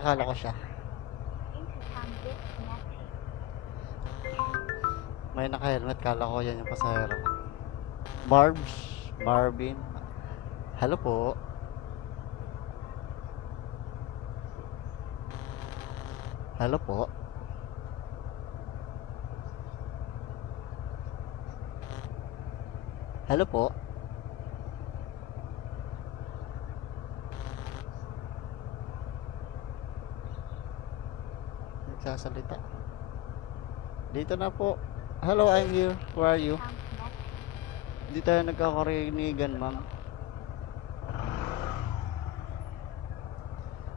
Akala ko siya. May naka-helmet, kala ko yan yung pasahero. Barbs, Marvin. Hello po. Hello po. Hello po. Nagsasalita. Dito na po. Hello, I'm here. Who are you? Hindi tayo nagkakarinigan, ma'am.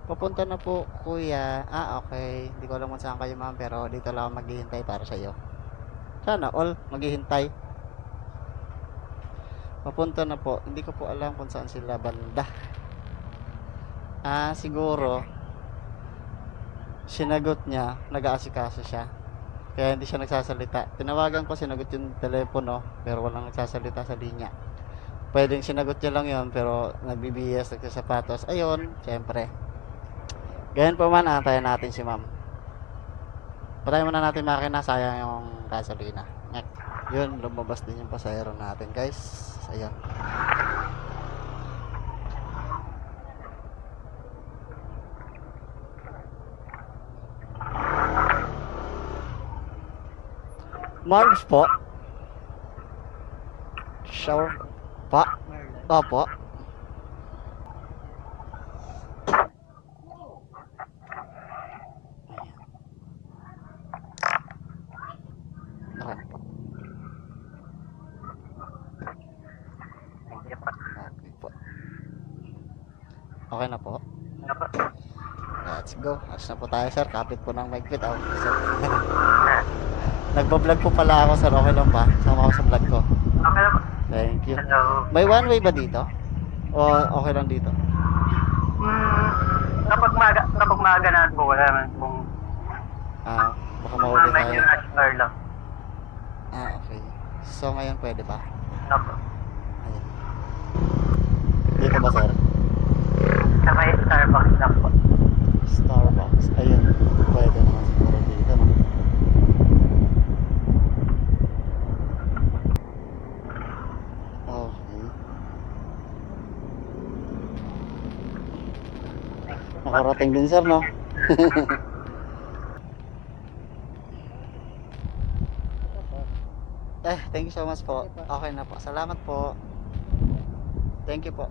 Papunta na po, kuya. Okay. Hindi ko alam kung saan kayo, ma'am. Pero dito lang ako maghihintay para sa iyo. Sana all maghihintay. Papunta na po. Hindi ko po alam kung saan sila banda. Siguro sinagot niya, nag-aasikaso siya. Kaya hindi siya nagsasalita. Tinawagan ko, sinagot yung telepono, pero walang nagsasalita sa linya. Pwedeng sinagot niya lang yon pero nagbibihis, nagsasapatos. Ayun, syempre. Ganyan po man, antayin natin si ma'am. Patayin muna natin makina, sayang yung gasolina. Yun, lumabas din yung pasahero natin, guys. Ayun. Marbs po. Shower pa. Opo. Okay po. Okay po. Okay na po. Let's go. Alas na po tayo, sir. Kapit po ng mic fit. Sir. Nagbablog po pala ako, sir. Okay lang ba? Sama ko sa vlog ko. Okay lang. Thank you. Hello. May one way ba dito? O okay lang dito? Kapag maaga na po, wala naman kung Baka mahuli tayo. medyo rush hour lang. Okay. So ngayon pwede ba? Opo. Ayan. Dito ba, sir? Sa may Starbucks lang po. Starbucks. Ayun. Pwede naman siguro dito, no? Okay. Nakarating din, sir, no? Thank you so much po. Okay na po. Salamat po. Thank you po.